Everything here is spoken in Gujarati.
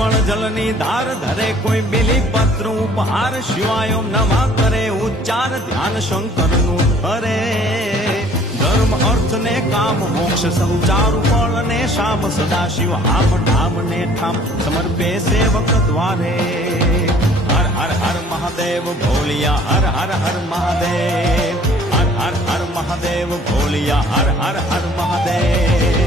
નિર્મળ જલની ધાર ધરે કોઈ બિલી પત્ર ઉપહાર શિવાય ઓમ નમઃ કરે ઉચ્ચાર ધ્યાન શંકરનું ધરે ધર્મ અર્થ ને કામ મોક્ષ સંચારુ ફળ ને શામ સદા શિવ આમ ધામ ને ઠામ સમર્પે સેવક દ્વારે હર હર હર મહાદેવ ભોલિયા હર હર હર મહાદેવ હર હર હર મહાદેવ ભોલિયા હર હર હર મહાદેવ